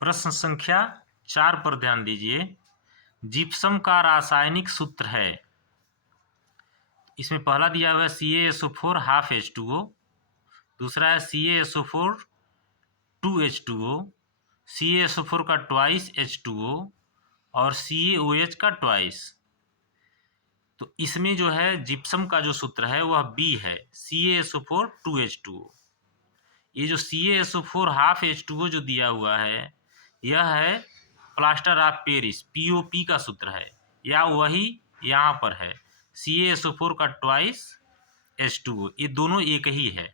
प्रश्न संख्या 4 पर ध्यान दीजिए। जिप्सम का रासायनिक सूत्र है। इसमें पहला दिया हुआ है CaSO4 हाफ H2O, दूसरा है CaSO4 2H2O, CaSO4 का ट्वाइस H2O और CaOH का ट्वाइस। तो इसमें जो है जिप्सम का जो सूत्र है वह B है, CaSO4 2H2O। ये जो CaSO4 हाफ H2O जो दिया हुआ है यह है प्लास्टर ऑफ पेरिस POP का सूत्र है, या वही यहाँ पर है CaSO4 का ट्वाइस H2O। ये दोनों एक ही है,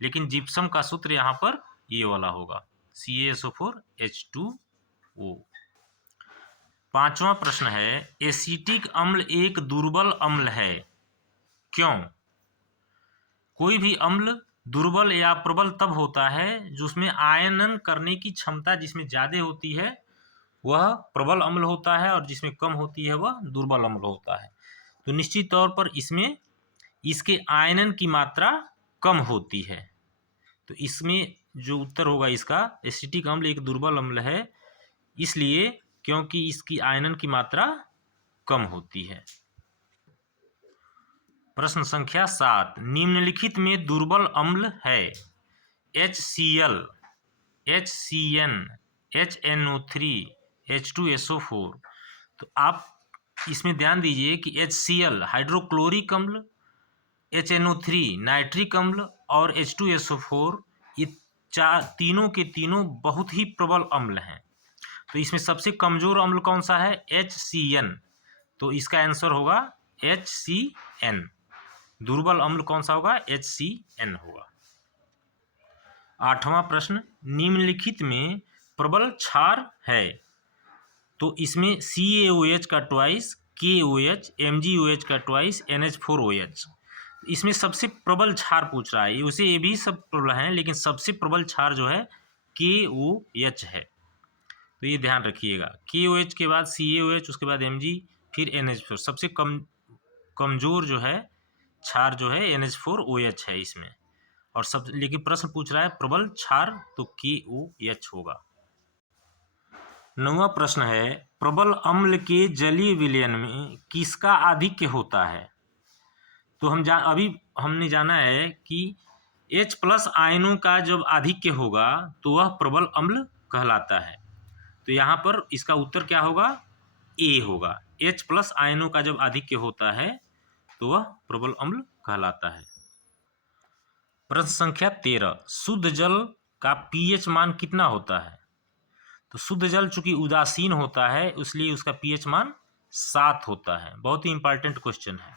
लेकिन जिप्सम का सूत्र यहाँ पर ये वाला होगा CaSO4 H2O। पांचवा प्रश्न है एसिटिक अम्ल एक दुर्बल अम्ल है, क्यों? कोई भी अम्ल दुर्बल या प्रबल तब होता है जो उसमें आयनन करने की क्षमता जिसमें ज़्यादा होती है वह प्रबल अम्ल होता है, और जिसमें कम होती है वह दुर्बल अम्ल होता है। तो निश्चित तौर पर इसमें इसके आयनन की मात्रा कम होती है। तो इसमें जो उत्तर होगा इसका, एसिटिक अम्ल एक दुर्बल अम्ल है इसलिए क्योंकि इसकी आयनन की मात्रा कम होती है। प्रश्न संख्या 7, निम्नलिखित में दुर्बल अम्ल है HCl, HCN, HNO3, H2SO4। तो आप इसमें ध्यान दीजिए कि HCl हाइड्रोक्लोरिक अम्ल, HNO3 नाइट्रिक अम्ल और H2SO4 ये तीनों के तीनों बहुत ही प्रबल अम्ल हैं। तो इसमें सबसे कमजोर अम्ल कौन सा है? HCN। तो इसका आंसर होगा HCN। दुर्बल अम्ल कौन सा होगा? HCN होगा। आठवां प्रश्न, निम्नलिखित में प्रबल क्षार है। तो इसमें CaOH का ट्वाइस, KOH, MgOH का ट्वाइस, NH4OH। इसमें सबसे प्रबल क्षार पूछ रहा है, उसे ये भी सब प्रबल हैं लेकिन सबसे प्रबल क्षार जो है KOH है। तो ये ध्यान रखिएगा, KOH के बाद CaOH, उसके बाद Mg, फिर NH4। सबसे कमजोर जो है क्षार जो है NH4OH है इसमें, और सब लेकिन प्रश्न पूछ रहा है प्रबल क्षार, तो KOH होगा। 9वां प्रश्न है प्रबल अम्ल के जलीय विलयन में किसका आधिक्य होता है? तो अभी हमने जाना है कि H+ आयनों का जब आधिक्य होगा तो वह प्रबल अम्ल कहलाता है। तो यहाँ पर इसका उत्तर क्या होगा? A होगा। H+ आयनों का जब आधिक्य होता है तो वह प्रबल अम्ल कहलाता है। प्रश्न संख्या 13, शुद्ध जल का pH मान कितना होता है? तो शुद्ध जल चूंकि उदासीन होता है इसलिए उसका pH मान 7 होता है। बहुत ही इंपॉर्टेंट क्वेश्चन है।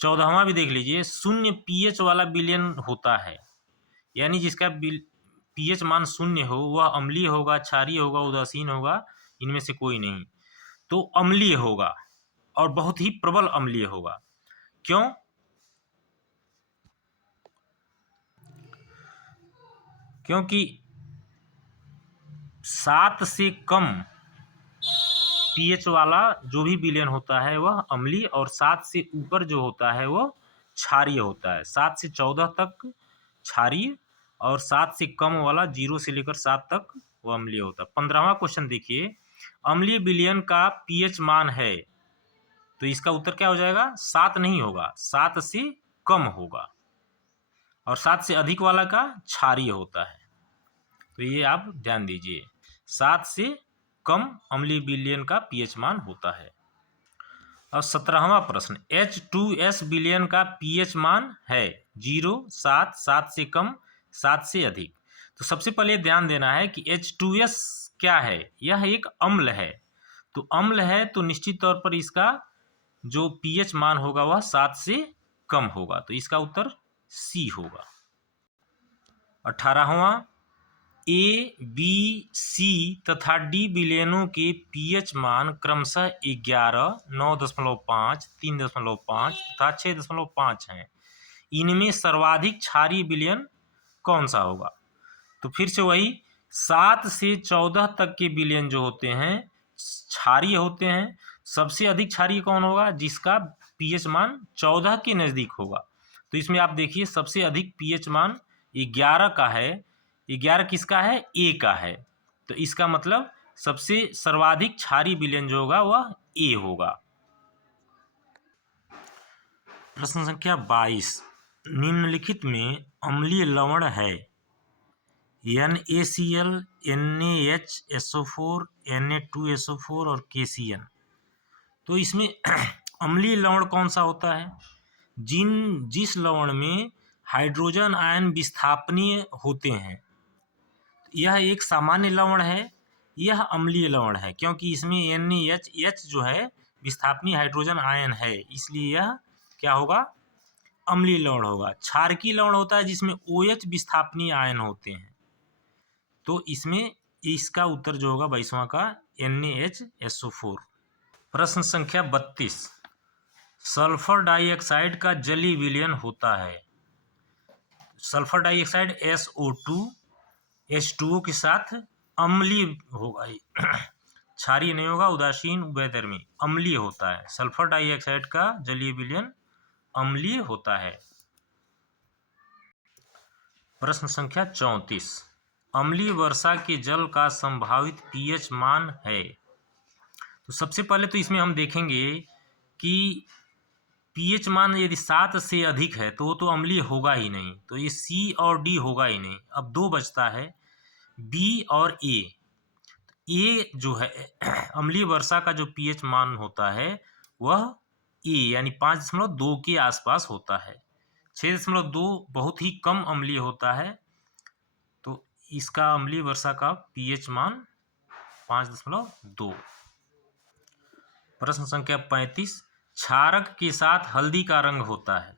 14वां भी देख लीजिए, शून्य pH वाला विलयन होता है, यानी जिसका pH मान शून्य हो वह अम्लीय होगा, क्षारीय होगा, उदासीन होगा, इनमें से कोई नहीं। तो अम्लीय होगा और बहुत ही प्रबल अम्लीय होगा। क्यों? क्योंकि 7 से कम pH वाला जो भी विलयन होता है वह अम्लीय, और 7 से ऊपर जो होता है वह क्षारीय होता है। 7 से 14 तक क्षारीय, और 7 से कम वाला 0 से लेकर 7 तक वह अम्लीय होता है। 15वां क्वेश्चन देखिए, अम्लीय विलयन का pH मान है, तो इसका उत्तर क्या हो जाएगा? 7 नहीं होगा, 7 से कम होगा, और 7 से अधिक वाला का क्षारीय होता है। तो ये आप ध्यान दीजिए, 7 से कम अम्लीय विलयन का pH मान होता है। और 17वां प्रश्न, H2S विलयन का pH मान है 0, 7, 7 से कम, 7 से अधिक। तो सबसे पहले ध्यान देना है कि H2S क्या है? यह एक अम्ल है। तो अम्ल है तो निश्चित तौर पर इसका जो pH मान होगा वह 7 से कम होगा। तो इसका उत्तर C होगा। 18वां, A, B, C तथा D विलयनों के pH मान क्रमशः 11, 9.5, 3.5 तथा 6.5 हैं। इनमें सर्वाधिक क्षारीय विलयन कौन सा होगा? तो फिर से वही 7 से 14 तक के विलयन जो होते हैं क्षारीय होते हैं। सबसे अधिक क्षारीय कौन होगा? जिसका pH मान 14 के नज़दीक होगा। तो इसमें आप देखिए सबसे अधिक pH मान 11 का है। 11 किसका है? A का है। तो इसका मतलब सबसे सर्वाधिक क्षारीय विलयन जो होगा वह ए होगा। प्रश्न संख्या 22, निम्नलिखित में अम्लीय लवण है NaCl, NaHSO4, Na2SO4 और KCN। तो इसमें अम्लीय लवण कौन सा होता है? जिस लवण में हाइड्रोजन आयन विस्थापनीय होते हैं। यह एक सामान्य लवण है, यह अम्लीय लवण है क्योंकि इसमें NaH जो है विस्थापनीय हाइड्रोजन आयन है, इसलिए यह क्या होगा? अम्लीय लवण होगा। क्षारकीय लवण होता है जिसमें OH विस्थापनीय आयन होते हैं। तो इसमें इसका उत्तर जो होगा 22वां का NaHSO4। प्रश्न संख्या 32, सल्फर डाइऑक्साइड का जलीय विलयन होता है। सल्फर डाइऑक्साइड SO2 H2O के साथ अम्लीय होगा, क्षारीय नहीं होगा, उदासीन उभयधर्मी अम्लीय होता है। सल्फर डाइऑक्साइड का जलीय विलयन अम्लीय होता है। प्रश्न संख्या 34, अम्लीय वर्षा के जल का संभावित pH मान है। तो सबसे पहले तो इसमें हम देखेंगे कि pH मान यदि 7 से अधिक है तो वो तो अम्लीय होगा ही नहीं, तो ये C और D होगा ही नहीं। अब दो बचता है B और A। A जो है अम्लीय वर्षा का जो pH मान होता है वह A यानी 5.2 के आसपास होता है। 6.2 बहुत ही कम अम्लीय होता है, तो इसका अम्लीय वर्षा का pH मान 5.2। प्रश्न संख्या 35, क्षारक के साथ हल्दी का रंग होता है।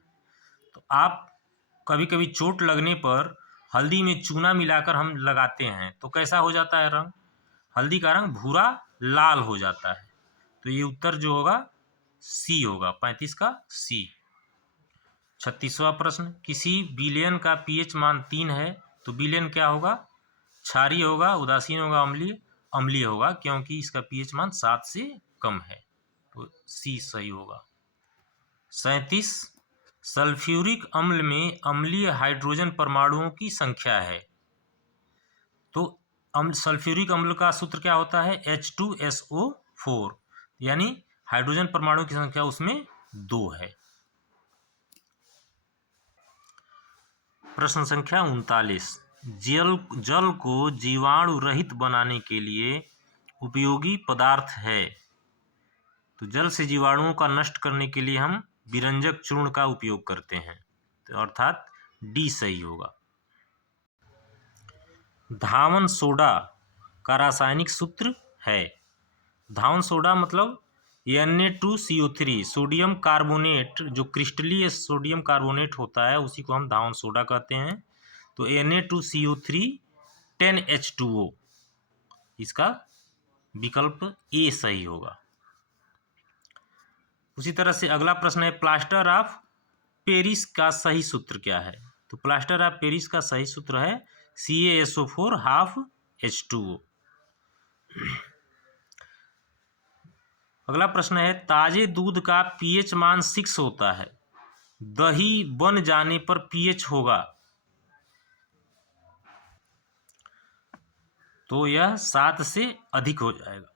तो आप कभी कभी चोट लगने पर हल्दी में चूना मिलाकर हम लगाते हैं तो कैसा हो जाता है रंग? हल्दी का रंग भूरा लाल हो जाता है। तो ये उत्तर जो होगा सी होगा, 35 का सी। 36वां प्रश्न, किसी विलयन का pH मान 3 है तो विलयन क्या होगा? क्षारीय होगा, उदासीन होगा, अम्लीय? अम्लीय होगा क्योंकि इसका pH मान 7 से कम है, तो सी सही होगा। 37, सल्फ्यूरिक अम्ल में अम्लीय हाइड्रोजन परमाणुओं की संख्या है। तो सल्फ्यूरिक अम्ल का सूत्र क्या होता है? H2SO4, यानी हाइड्रोजन परमाणु की संख्या उसमें 2 है। प्रश्न संख्या 39, जल को जीवाणु रहित बनाने के लिए उपयोगी पदार्थ है। तो जल से जीवाणुओं का नष्ट करने के लिए हम विरंजक चूर्ण का उपयोग करते हैं, तो अर्थात डी सही होगा। धावन सोडा का रासायनिक सूत्र है। धावन सोडा मतलब Na2CO3, सोडियम कार्बोनेट, जो क्रिस्टलीय सोडियम कार्बोनेट होता है उसी को हम धावन सोडा कहते हैं। तो Na2CO3 10H2O, इसका विकल्प ए सही होगा। उसी तरह से अगला प्रश्न है, प्लास्टर ऑफ पेरिस का सही सूत्र क्या है? तो प्लास्टर ऑफ पेरिस का सही सूत्र है CaSO4 हाफ H2O। अगला प्रश्न है, ताजे दूध का pH मान 6 होता है, दही बन जाने पर pH होगा? तो यह 7 से अधिक हो जाएगा।